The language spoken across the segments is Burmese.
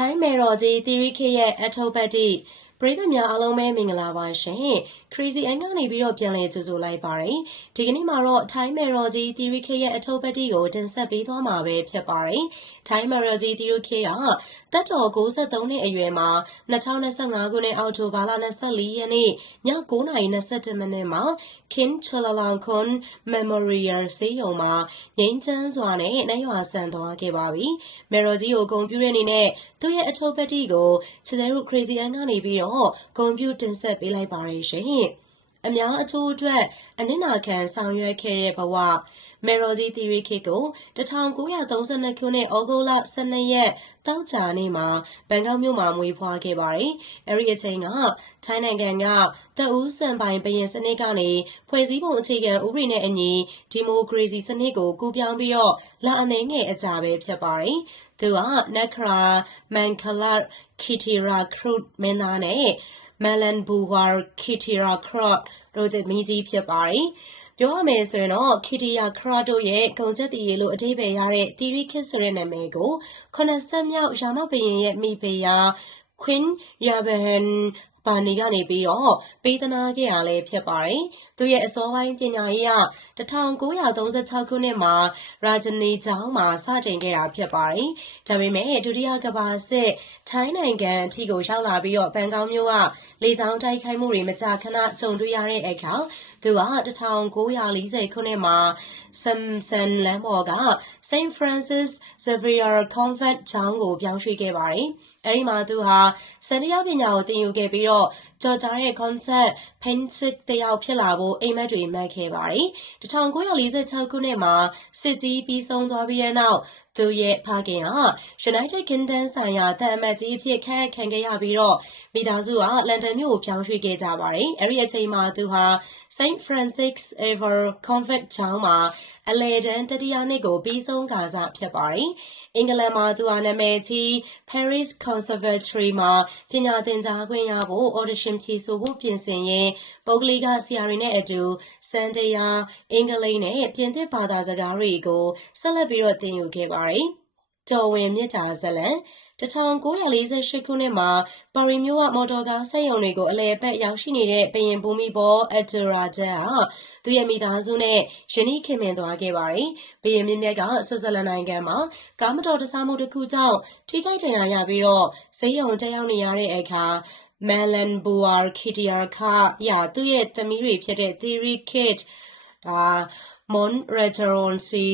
ထိုင်းမေတော်ကြီး သီရိခေရဲ့အထောပတ်တိ ပရိသတ်များအားလုံးပဲမင်္ဂလာပါရှင်။ Crazy အန်ကနေပြီးတော့ပြန်လည်ကြိုဆိုလိုက်ပါတယ်။ဒီကနေ့မှာတော့ ထိုင်းမေတော်ကြီး သီရိခေရဲ့အထောပတ်တိကိုတင်ဆက်ပေးသွားမှာပဲဖြစ်ပါတယ်။ထိုင်းမေတော်ကြီး သီရိခေကတက်တော်63နှစ်အရွယ်မှာ2025ခုနှစ်အောက်တိုဘာလ24ရက်နေ့ည9:22မိနစ်မှာ King Chulalongkorn Memorial ဆေးရုံမှာငြိမ်းချမ်းစွာနဲ့နှဲရွာဆန်သွားခဲ့ပါပြီ။မေတော်ကြီးကိုဂုဏ်ပြုတဲ့အနေနဲ့သူ့ရဲ့အထောပတ်တိကိုချစ်တဲ့တို့ Crazy အန်ကနေပြီးတော့ဂုဏ်ပြုတင်ဆက်ပေးလိုက်ပါတယ်ရှင်။ အများအကျိုးအတွက် အနစ်နာခံဆောင်ရွက်ခဲ့တဲ့ဘဝမေရိုဂျီသီရီခေကို1932ခုနှစ်ဩဂုတ်လ12ရက်တောက်ချာနေ့မှာ ဘန်ကောက်မြို့မှာ မွေးဖွားခဲ့ပါတယ်။အဲဒီအချိန်က ထိုင်းနိုင်ငံကတပ်ဦးစံပိုင်ဘရင်စနစ်ကနေ ဖွဲ့စည်းပုံအခြေခံဥပဒေနဲ့အညီ ဒီမိုကရေစီစနစ်ကို ကူးပြောင်းပြီးတော့လာအနေငယ်အကြပဲ ဖြစ်ပါတယ်။သူက နက်ခရာမန်ခလတ်ခီတီရာခရု မင်းသားနဲ့ မလန်ဘူဝါခီတီရာခရော့တို့သမီးကြီးဖြစ်ပါတယ်။ပြောရမယ်ဆိုရင်တော့ခီတီယာခရတို့ရဲ့ ဂုံချက်တည်ရလို့အတိပယ်ရတဲ့တီရီခစ်ဆိုတဲ့ နာမည်ကိုခုနဆက်မြောက် ရာမဘရင်ရဲ့ မိဖုရား Queen Yaban ပါနီကနေပြီးတော့ ပေးသနာခဲ့ရလဲဖြစ်ပါတယ်။သူရဲ့ အစောပိုင်းပညာရေးက1936ခုနှစ်မှာရာဂျနီကျောင်းမှာ စတင်ခဲ့တာ ဖြစ်ပါတယ်။ဒါပေမဲ့ ဒုတိယကမ္ဘာစစ် ထိုင်းနိုင်ငံအထိကို ရောက်လာပြီးတော့ ဘန်ကောက်မြို့က လေကြောင်းတိုက်ခိုက်မှုတွေ မကြာခဏ ကြုံတွေ့ရတဲ့အခါသူက1940ခုနှစ်မှာ Samson လမ်းပေါ်က St. Francis Xavier Convent ကျောင်းကို ပြောင်းရွှေ့ခဲ့ပါတယ်။အဲဒီမှာ သူဟာစံတရားပညာကို သင်ယူခဲ့ပြီးတော့ကြော်ကြားတဲ့ concept painted တယောက် ဖြစ်လာဖို့ အိမ်မက်တွေမှတ်ခဲ့ပါတယ်။1946ခုနှစ်မှာ စစ်ကြီးပြီးဆုံးသွားပြီးတဲ့နောက် သူရဲ့ဖခင်က United Kingdom ဆိုင်ရာတန်အမတ်ကြီးအဖြစ် ခန့်အပ်ခံခဲ့ရပြီးတော့မိသားစုက လန်ဒန်မြို့ကို ပြောင်းရွှေ့ခဲ့ကြပါတယ်။အဲဒီအချိန်မှာ သူဟာ St. Francis Xavier Convent ကျောင်းမှာ အလယ်တန်းတတိယနှစ်ကိုပြီးဆုံးကာစဖြစ်ပါတယ်။အင်္ဂလန်မှာသူဟာနာမည်ကြီး Paris Conservatory မှာပညာသင်ကြားခွင့်ရဖို့ audition ဖြေဆိုဖို့ပြင်ဆင်ရင်းပုဂ္ဂလိကဆရာတွေနဲ့အတူစံတရား၊အင်္ဂလိပ်နဲ့ပြင်သစ်ဘာသာစကားတွေကိုဆက်လက်ပြီးသင်ယူခဲ့ပါတယ်။တော်ဝင်မေတ္တာဇာတ်လမ်း 1948 ခုနှစ်မှာ ပါရီမြို့က မော်တော်ကားစက်ရုံတွေကို အလည်အပတ် ရောက်ရှိနေတဲ့ ဘုရင် ဘူမိဘော Ettore ကသူ့ရဲ့မိသားစုနဲ့ ရင်းနှီးခင်မင်သွားခဲ့ပါတယ်။ဘုရင်မင်းမြတ်က ဆွစ်ဇာလန်နိုင်ငံမှာ ကားမတော်တဆမှုတခုကြောင့် ထိခိုက်ဒဏ်ရာရပြီးတော့ ဆေးရုံတက်ရောက်နေရတဲ့အခါ Melan Buar Khitiarkha ရသူ့ရဲ့သမီးတွေဖြစ်တဲ့ Thierry Kit ဒါ Monregeronsi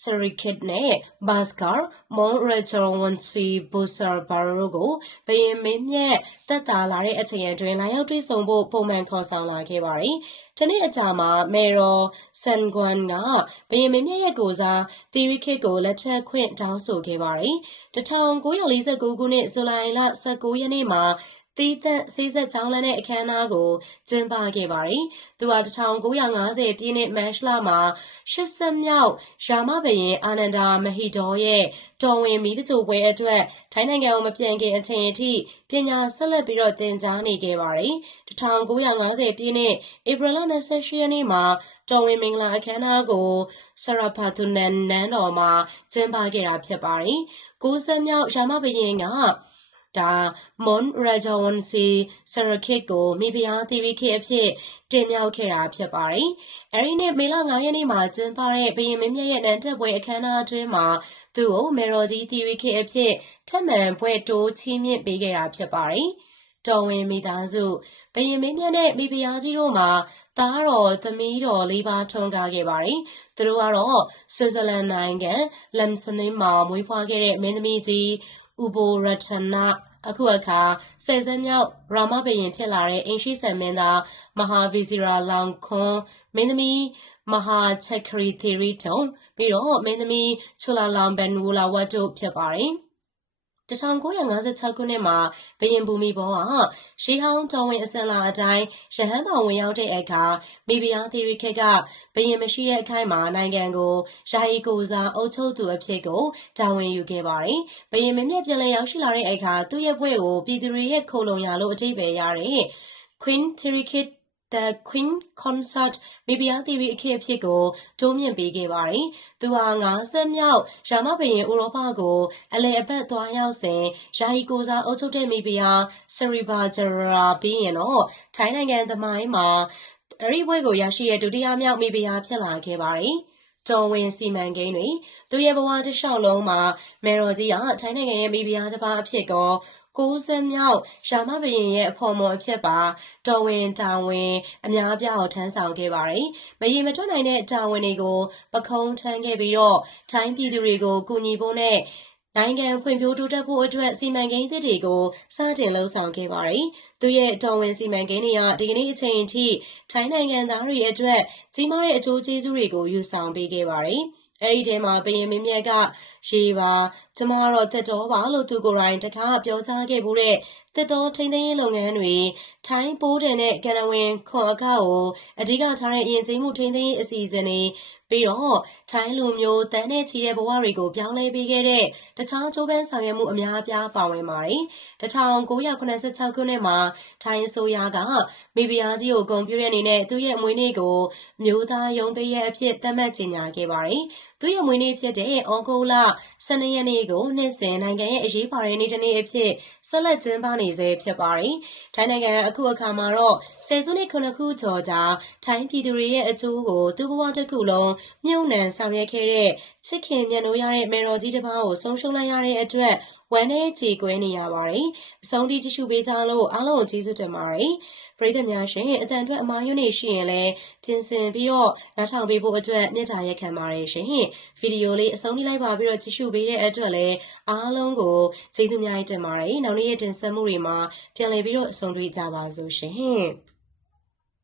Sirikit နဲ့ Bhaskar Monregeronsi Busarbar တို့ကို ဘုရင်မင်းမြတ် သက်သာလာတဲ့အချိန်အတွင်း လာရောက်တွေ့ဆုံဖို့ ပုံမှန်ခေါ်ဆောင်လာခဲ့ပါတယ်။တနေ့အကြာမှာ မယ်တော် Sangwan က ဘုရင်မင်းမြတ်ရဲ့ကိုယ်စား Thierry Kit ကို လက်ထပ်ခွင့် တောင်းဆိုခဲ့ပါတယ်။1949ခုနှစ် ဇူလိုင်လ19ရက်နေ့မှာ သီးသန့်ဆေးစပ်ကျောင်းလန်းတဲ့အခမ်းအနားကို ကျင်းပခဲ့ပါတယ်။သူဟာ1950ပြည့်နှစ်မတ်လမှာ80မြောက်ရာမဘုရင်အာနန္ဒာမဟီဒေါရဲ့တော်ဝင်မီးသင်္ဂြိုဟ်ပွဲအတွက်ထိုင်းနိုင်ငံကိုမပြန်ခင်အချိန်အထိပညာဆက်လက်ပြီးသင်ကြားနေခဲ့ပါတယ်။1950ပြည့်နှစ်ဧပြီလ28ရက်နေ့မှာတော်ဝင်မင်္ဂလာအခမ်းအနားကို Saraphanthunan နန်းတော်မှာကျင်းပခဲ့တာဖြစ်ပါတယ်။90မြောက်ရာမဘုရင်က ဒါ Mon Rajawangsi Sarakit ကိုမိဖုရားသီရိခေတ်အဖြစ်တင်မြှောက်ခဲ့တာဖြစ်ပါတယ်။အဲဒီနှစ်မေလ၅ရက်နေ့မှာကျင်းပတဲ့ဘုရင်မင်းမြတ်ရဲ့နန်းတက်ပွဲအခမ်းအနားအတွင်းမှာသူ့ကိုမယ်တော်ကြီးသီရိခေတ်အဖြစ်ထပ်မံဘွဲ့တိုးချီးမြှင့်ပေးခဲ့တာဖြစ်ပါတယ်။တော်ဝင်မိသားစုဘုရင်မင်းမြတ်နဲ့မိဖုရားကြီးတို့မှာသားတော်၊သမီးတော်လေးပါးထွန်းကားခဲ့ပါတယ်။သူတို့ကတော့ဆွစ်ဇာလန်နိုင်ငံ၊လမ်စနင်းမှာမွေးဖွားခဲ့တဲ့မင်းသမီးကြီး ဥပိုရတနာအခုအခါဆယ်စုမြောက်ရာမဘုရင်ဖြစ်လာတဲ့အိမ်ရှိစံမင်းသားမဟာဗီဇီရာလောင်ခွန်းမင်းသမီးမဟာချက်ခရီသီရီတုံပြီးတော့မင်းသမီးချူလာလောင်ဘန်ဝူလာဝတ်တို့ဖြစ်ပါတယ်။ 1956 ခုနှစ်မှာ ဘုရင် ဘူမိဘောကရှေးဟောင်းတော်ဝင်အစဉ်အလာအတိုင်း ရဟန်းတော်ဝင်ရောက်တဲ့အခါ မိဖုရားသီရိခေတ်က ဘုရင်မရှိတဲ့အခိုက်မှာ နိုင်ငံကို ယာယီကိုယ်စား အုပ်ချုပ်သူအဖြစ်ကို တာဝန်ယူခဲ့ပါတယ်။ဘုရင်မင်းမြတ် ပြန်လည်ရောက်ရှိလာတဲ့အခါ သူ့ရဲ့ဘွဲ့ကို ပြည်သူတွေရဲ့ ခိုလှုံရာလို့ အဓိပ္ပာယ်ရတဲ့ Queen Thirikit The Queen Consort မိဖုရားသီရိ အခင်းအဖြစ်ကို တိုးမြှင့်ပေးခဲ့ပါတယ်။သူဟာ50မြောက် ရာမဘုရင် ဥရောပကို အလည်အပတ် သွားရောက်စဉ် ယာယီကိုစားအုပ်ချုပ်တဲ့ မိဖုရား Srivajra ပြီးရင်တော့ ထိုင်းနိုင်ငံသမိုင်းမှာ အဲ့ဒီဘွဲကို ရရှိတဲ့ ဒုတိယမြောက် မိဖုရား ဖြစ်လာခဲ့ပါတယ်။တော်ဝင်စီမံကိန်းတွေ သူရဲ့ဘဝတစ်လျှောက်လုံးမှာမေတော်ကြီးက ထိုင်းနိုင်ငံရဲ့ မိဖုရားတစ်ပါးအဖြစ် ကော60မြောက်ရှာမဘရင်ရဲ့ အဖော်မော်အဖြစ်ပါ တော်ဝင်တာဝန် အများပြားကို ထမ်းဆောင်ခဲ့ပါတယ်။မရေမတွက်နိုင်တဲ့ တာဝန်တွေကို ပခုံးထမ်းခဲ့ပြီးတော့ထိုင်းပြည်သူတွေကို ကူညီဖို့နဲ့ နိုင်ငံဖွံ့ဖြိုးတိုးတက်ဖို့အတွက် စီမံကိန်းသစ်တွေကို စတင်လှုပ်ဆောင်ခဲ့ပါတယ်။သူရဲ့ တော်ဝင်စီမံကိန်းတွေကဒီကနေ့အချိန်အထိ ထိုင်းနိုင်ငံသားတွေအတွက် ကြီးမားတဲ့အကျိုးကျေးဇူးတွေကို ယူဆောင်ပေးခဲ့ပါတယ်။အဲ့ဒီထဲမှာဘယင်မင်းမြတ်က ရေပါ ကျမကတော့တက်တော်ပါလို့ သူကိုယ်တိုင် တခါပြောကြားခဲ့မှုတဲ့တက်တော်ထိန်းသိမ်းရေးလုပ်ငန်းတွေ ထိုင်းပိုးတယ်နဲ့ ကန်နဝင်ခွန်အခကို အဓိကထားတဲ့အရင်ကျေးမှုထိန်းသိမ်းရေး အစီအစဉ်တွေ ပြီးတော့ ထိုင်းလူမျိုးတန်းနဲ့ချီတဲ့ ဘဝတွေကို ပြောင်းလဲပေးခဲ့တဲ့ တခြားကြိုးပမ်းဆောင်ရွက်မှု အများအပြား ပါဝင်ပါတယ်။1986ခုနှစ်မှာ ထိုင်းအစိုးရက မိဖုရားကြီးကို ဂုဏ်ပြုတဲ့အနေနဲ့ သူ့ရဲ့မွေးနေ့ကိုမျိုးသားရုံးပေးရက်အဖြစ် သတ်မှတ်ကြေညာခဲ့ပါတယ်။ သူ့ရဲ့မွေးနေ့ဖြစ်တဲ့ ဩဂုတ်လ12ရက်နေ့ကို နှစ်စဉ် နိုင်ငံရဲ့ အရေးပါတဲ့နေ့တစ်နေ့အဖြစ် ဆက်လက်ကျင်းပနေဆဲ ဖြစ်ပါတယ်။ထိုင်းနိုင်ငံအခုအခါမှာတော့ ဆယ်စုနှစ်ခုနှစ်ခုကျော်ကြာ ထိုင်းပြည်သူတွေရဲ့အကျိုးကို သူ့ဘဝတစ်ခုလုံး မြုပ်နှံဆောင်ရွက်ခဲ့တဲ့ ချစ်ခင်မြတ်နိုးရတဲ့မေတော်ကြီးတစ်ပါးကို ဆုံးရှုံးလိုက်ရတဲ့အတွက် ဝမ်းနည်းကြေကွဲနေရပါတယ်။အဆုံးထိကြည့်ရှုပေးကြလို့အားလုံးကိုကျေးဇူးတင်ပါတယ်။ပရိသတ်များရှင်အတန်အတွက်အမှားယွင်းနေရှိရင်လည်းပြင်ဆင်ပြီးတော့နားထောင်ပေးဖို့အတွက်မေတ္တာရက်ခံပါတယ်ရှင်။ဗီဒီယိုလေးအဆုံးထိလိုက်ပါပြီးတော့ကြည့်ရှုပေးတဲ့အတွက်လည်းအားလုံးကိုကျေးဇူးများတင်ပါတယ်။နောက်နေ့ရဲ့တင်ဆက်မှုတွေမှာပြန်လည်ပြီးတော့အဆုံးတွေ့ကြပါစို့ရှင်။